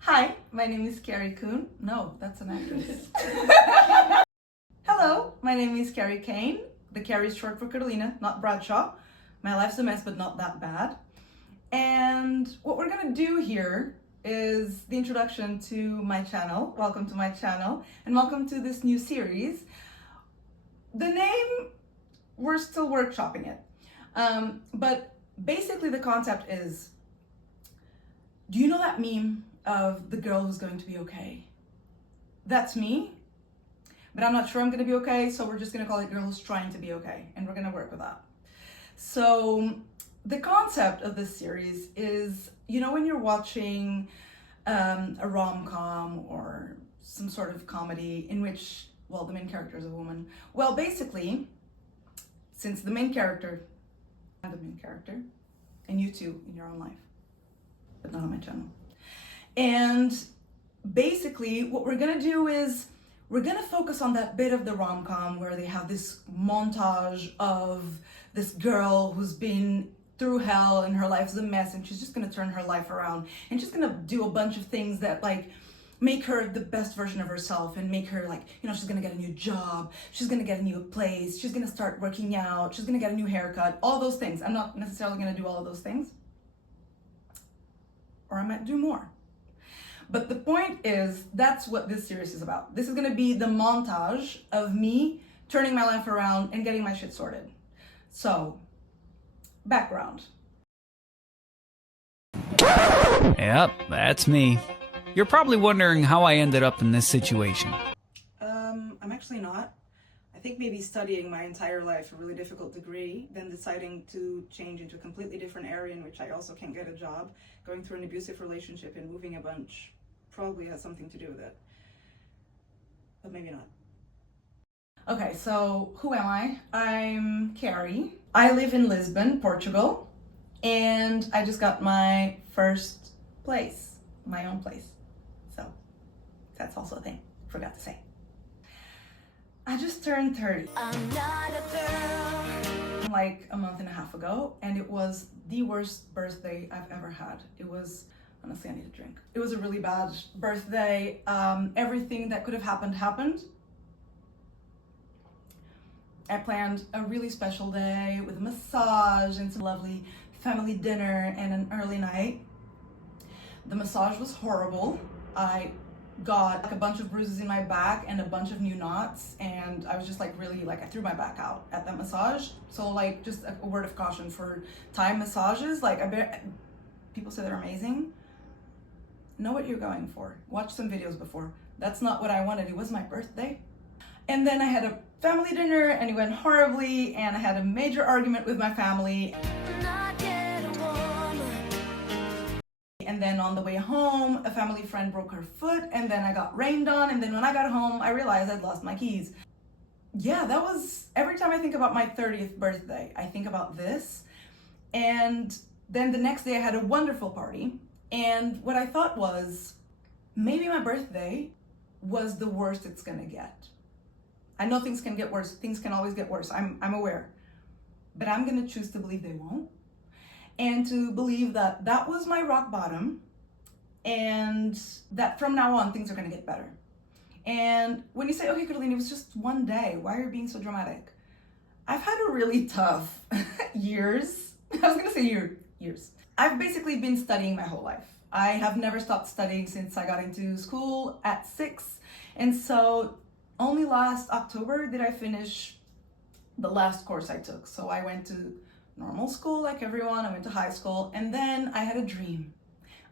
Hi, my name is Carrie Coon. No, that's an actress. Hello, my name is Carrie Kane. The Carrie is short for Carolina, not Bradshaw. My life's a mess, but not that bad. And what we're gonna do here is the introduction to my channel. Welcome to my channel, and welcome to this new series. The name, we're still workshopping it. But basically the concept is, do you know that meme of the girl who's going to be okay? That's me, but I'm not sure I'm gonna be okay, so we're just gonna call it girl who's trying to be okay, and we're gonna work with that. So the concept of this series is, you know, when you're watching a rom-com or some sort of comedy in which, well, the main character is a woman. Well, basically, since the main character, I'm the main character, and you too in your own life, but not on my channel. And basically what we're gonna do is we're gonna focus on that bit of the rom-com where they have this montage of this girl who's been through hell and her life's a mess, and she's just gonna turn her life around, and she's gonna do a bunch of things that like make her the best version of herself and make her like, you know, she's gonna get a new job, she's gonna get a new place, she's gonna start working out, she's gonna get a new haircut, all those things. I'm not necessarily gonna do all of those things, or I might do more. But the point is, that's what this series is about. This is gonna be the montage of me turning my life around and getting my shit sorted. So, background. Yep, that's me. You're probably wondering how I ended up in this situation. I'm actually not. I think maybe studying my entire life a really difficult degree, then deciding to change into a completely different area in which I also can't get a job, going through an abusive relationship and moving a bunch probably has something to do with it. But maybe not. Okay, so who am I? I'm Carrie. I live in Lisbon, Portugal, and I just got my first place, my own place. So that's also a thing, forgot to say. I just turned 30. I'm not a girl. Like a month and a half ago, and it was the worst birthday I've ever had. It was, honestly, I need a drink. It was a really bad birthday. Everything that could have happened happened. I planned a really special day with a massage and some lovely family dinner and an early night. The massage was horrible. I got like a bunch of bruises in my back and a bunch of new knots, and I was just like really like, I threw my back out at that massage. So like, just a word of caution for Thai massages, like people say they're amazing. Know what you're going for. Watch some videos before. That's not what I wanted. It was my birthday. And then I had a family dinner and it went horribly, and I had a major argument with my family. And then on the way home, a family friend broke her foot, and then I got rained on, and then when I got home, I realized I'd lost my keys. Yeah, that was, every time I think about my 30th birthday, I think about this. And then the next day I had a wonderful party, and what I thought was, maybe my birthday was the worst it's gonna get. I know things can get worse, things can always get worse, I'm aware. But I'm gonna choose to believe they won't. And to believe that that was my rock bottom, and that from now on things are gonna get better. And when you say, okay, Carolina, it was just one day, why are you being so dramatic? I've had a really tough years. I was gonna say years. I've basically been studying my whole life. I have never stopped studying since I got into school at 6. And so only last October did I finish the last course I took. So I went to normal school like everyone, I went to high school, and then I had a dream.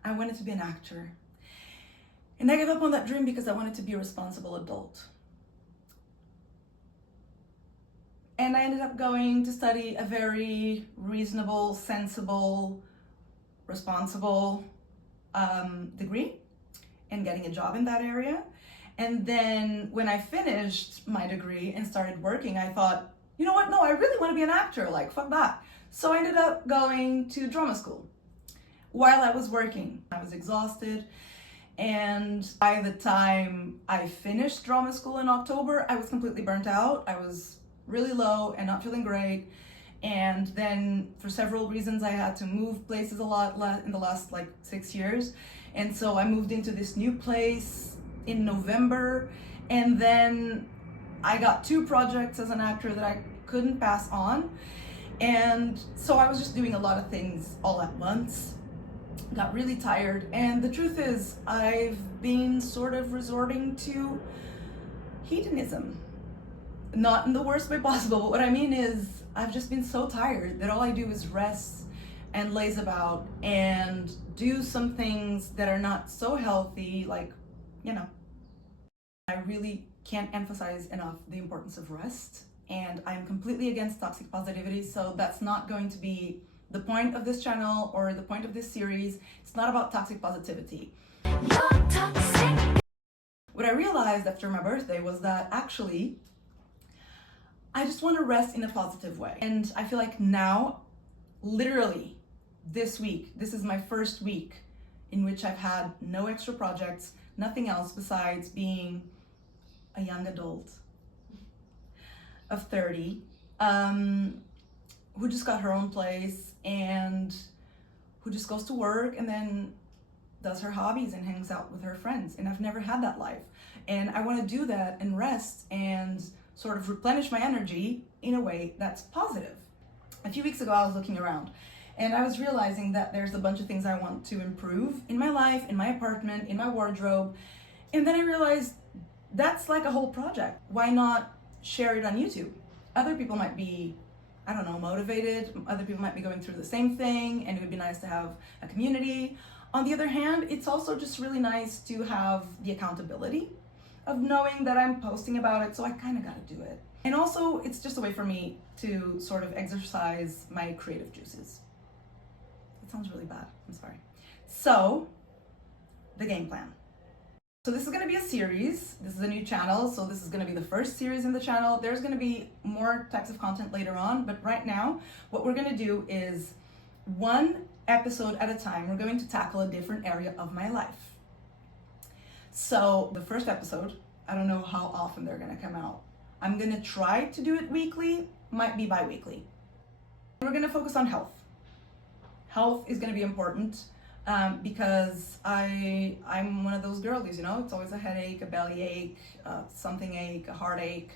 I wanted to be an actor. And I gave up on that dream because I wanted to be a responsible adult. And I ended up going to study a very reasonable, sensible, responsible degree and getting a job in that area. And then when I finished my degree and started working, I thought, you know what, no, I really want to be an actor, like fuck that. So I ended up going to drama school. While I was working, I was exhausted, and by the time I finished drama school in October, I was completely burnt out. I was really low and not feeling great, And then for several reasons, I had to move places a lot in the last like 6 years. And so I moved into this new place in November. And then I got 2 projects as an actor that I couldn't pass on. And so I was just doing a lot of things all at once. Got really tired. And the truth is, I've been sort of resorting to hedonism. Not in the worst way possible, but what I mean is I've just been so tired that all I do is rest and laze about and do some things that are not so healthy, like, I really can't emphasize enough the importance of rest, and I'm completely against toxic positivity, so that's not going to be the point of this channel or the point of this series. It's not about toxic positivity. What I realized after my birthday was that actually I just want to rest in a positive way. And I feel like now, literally this week, this is my first week in which I've had no extra projects, nothing else besides being a young adult of 30, who just got her own place and who just goes to work and then does her hobbies and hangs out with her friends. And I've never had that life. And I want to do that and rest and sort of replenish my energy in a way that's positive. A few weeks ago, I was looking around and I was realizing that there's a bunch of things I want to improve in my life, in my apartment, in my wardrobe. And then I realized that's like a whole project. Why not share it on YouTube? Other people might be, I don't know, motivated. Other people might be going through the same thing, and it would be nice to have a community. On the other hand, it's also just really nice to have the accountability of knowing that I'm posting about it, so I kind of got to do it. And also, it's just a way for me to sort of exercise my creative juices. That sounds really bad, I'm sorry. So, the game plan. So this is going to be a series. This is a new channel, so this is going to be the first series in the channel. There's going to be more types of content later on, but right now, what we're going to do is 1 episode at a time. We're going to tackle a different area of my life. So the first episode, I don't know how often they're going to come out. I'm going to try to do it weekly, might be bi-weekly. We're going to focus on health. Health is going to be important because I'm one of those girlies, it's always a headache, a bellyache, something ache, a heartache,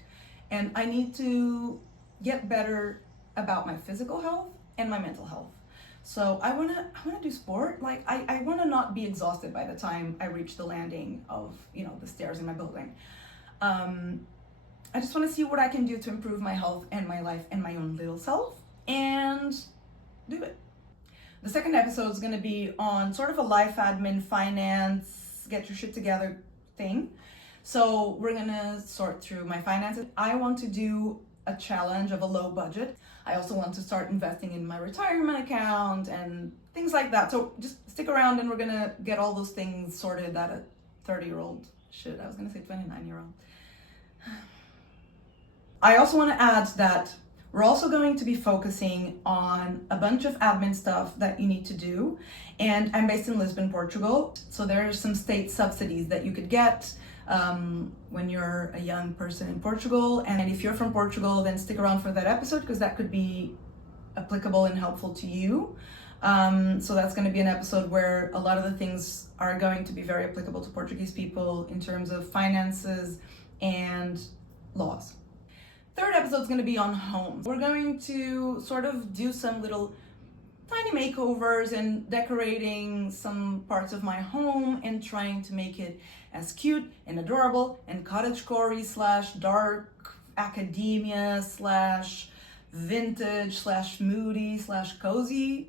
and I need to get better about my physical health and my mental health. So I wanna do sport. Like I wanna not be exhausted by the time I reach the landing of the stairs in my building. I just want to see what I can do to improve my health and my life and my own little self, and do it. The second episode is going to be on sort of a life admin, finance, get your shit together thing. So we're going to sort through my finances. I want to do a challenge of a low budget. I also want to start investing in my retirement account and things like that. So just stick around and we're going to get all those things sorted that a 30-year-old should. I was going to say 29-year-old. I also want to add that we're also going to be focusing on a bunch of admin stuff that you need to do. And I'm based in Lisbon, Portugal. So there are some state subsidies that you could get when you're a young person in Portugal. And if you're from Portugal, then stick around for that episode because that could be applicable and helpful to you. So that's going to be an episode where a lot of the things are going to be very applicable to Portuguese people in terms of finances and laws. Third episode is going to be on homes. We're going to sort of do some little tiny makeovers and decorating some parts of my home and trying to make it as cute and adorable and cottagecore / dark academia / vintage / moody / cozy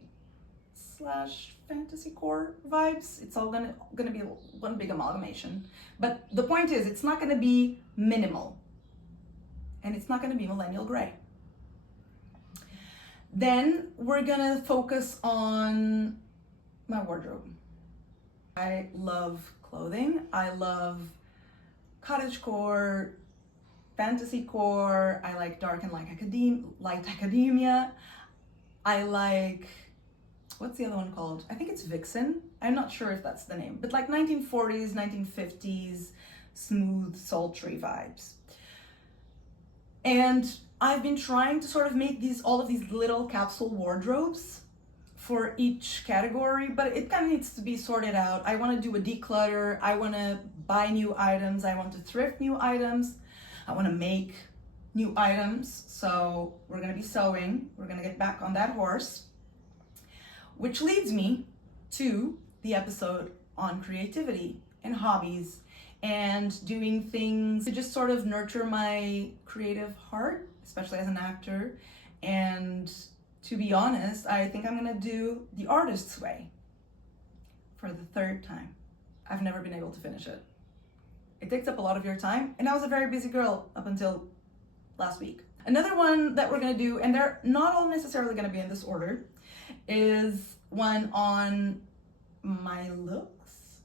/ fantasy core vibes. It's all gonna be one big amalgamation. But the point is, it's not gonna be minimal. And it's not going to be millennial gray. Then we're going to focus on my wardrobe. I love clothing. I love cottagecore, fantasy core. I like dark and light academia. I like, what's the other one called? I think it's Vixen. I'm not sure if that's the name, but like 1940s, 1950s, smooth, sultry vibes. And I've been trying to sort of make all of these little capsule wardrobes for each category, but it kind of needs to be sorted out. I want to do a declutter. I want to buy new items. I want to thrift new items. I want to make new items. So we're going to be sewing. We're going to get back on that horse, which leads me to the episode on creativity and hobbies and doing things to just sort of nurture my creative heart, especially as an actor. And to be honest, I think I'm gonna do The Artist's Way for the third time. I've never been able to finish it. It takes up a lot of your time, and I was a very busy girl up until last week. Another one that we're gonna do, and they're not all necessarily gonna be in this order, is one on my looks.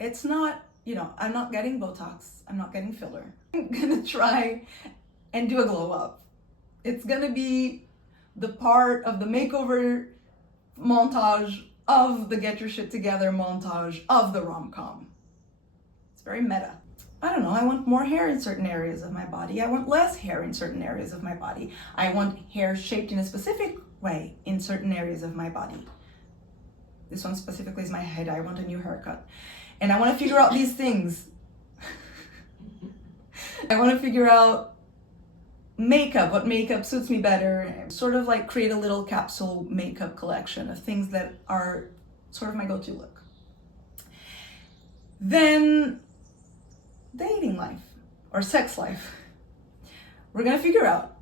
It's not, I'm not getting Botox, I'm not getting filler. I'm gonna try and do a glow up. It's gonna be the part of the makeover montage of the get your shit together montage of the rom-com. It's very meta. I don't know, I want more hair in certain areas of my body. I want less hair in certain areas of my body. I want hair shaped in a specific way in certain areas of my body. This one specifically is my head. I want a new haircut. And I want to figure out these things. I want to figure out makeup, what makeup suits me better. Sort of like create a little capsule makeup collection of things that are sort of my go-to look. Then dating life or sex life. We're going to figure out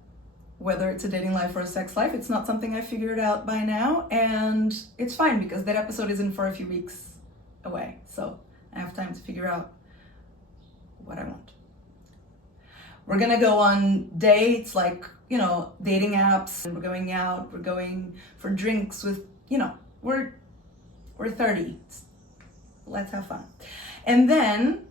whether it's a dating life or a sex life. It's not something I figured out by now, and it's fine because that episode isn't for a few weeks away. So I have time to figure out what I want. We're gonna go on dates, like, dating apps, and we're going out, we're going for drinks with, we're 30. Let's have fun. And then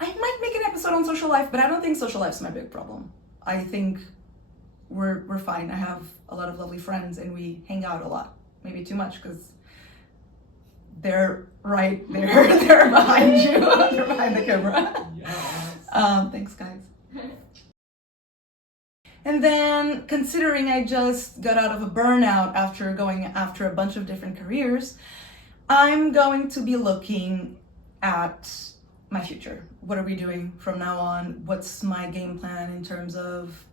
I might make an episode on social life, but I don't think social life's my big problem. I think we're fine. I have a lot of lovely friends and we hang out a lot. Maybe too much because they're right there. They're behind you. They're behind the camera. Yes. Thanks, guys. And then, considering I just got out of a burnout after going after a bunch of different careers, I'm going to be looking at my future. What are we doing from now on? What's my game plan in terms of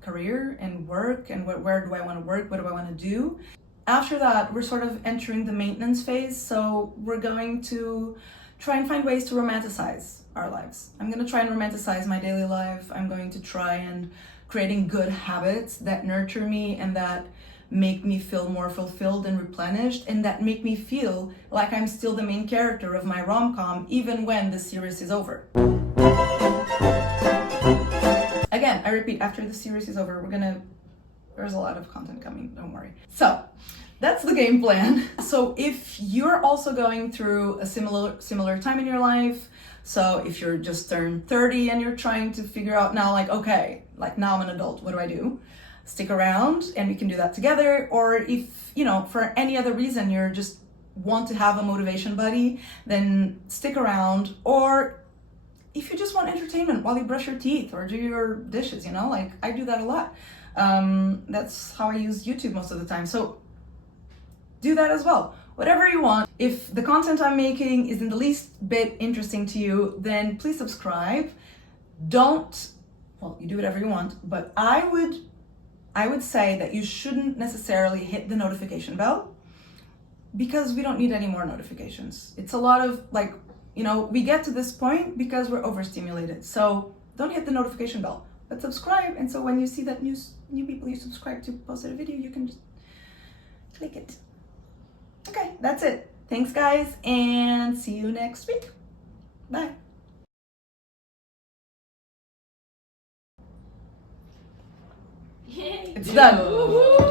career and work, and where do I want to work? What do I want to do? After that, we're sort of entering the maintenance phase, so we're going to try and find ways to romanticize our lives. I'm going to try and romanticize my daily life. I'm going to try and creating good habits that nurture me and that make me feel more fulfilled and replenished, and that make me feel like I'm still the main character of my rom-com even when the series is over. Again, I repeat, after the series is over, there's a lot of content coming, don't worry. So that's the game plan. So if you're also going through a similar time in your life, so if you're just turned 30 and you're trying to figure out now, okay, now I'm an adult, what do I do? Stick around and we can do that together. Or if, for any other reason you're just want to have a motivation buddy, then stick around. Or if you just want entertainment while you brush your teeth or do your dishes, I do that a lot. That's how I use YouTube most of the time. So do that as well. Whatever you want. If the content I'm making is in the least bit interesting to you, then please subscribe. You do whatever you want, but I would say that you shouldn't necessarily hit the notification bell because we don't need any more notifications. It's a lot of we get to this point because we're overstimulated. So don't hit the notification bell, but subscribe. And so when you see that new people you subscribe to posted a video, you can just click it. Okay, that's it. Thanks, guys, and see you next week. Bye. It's done. Woo-hoo.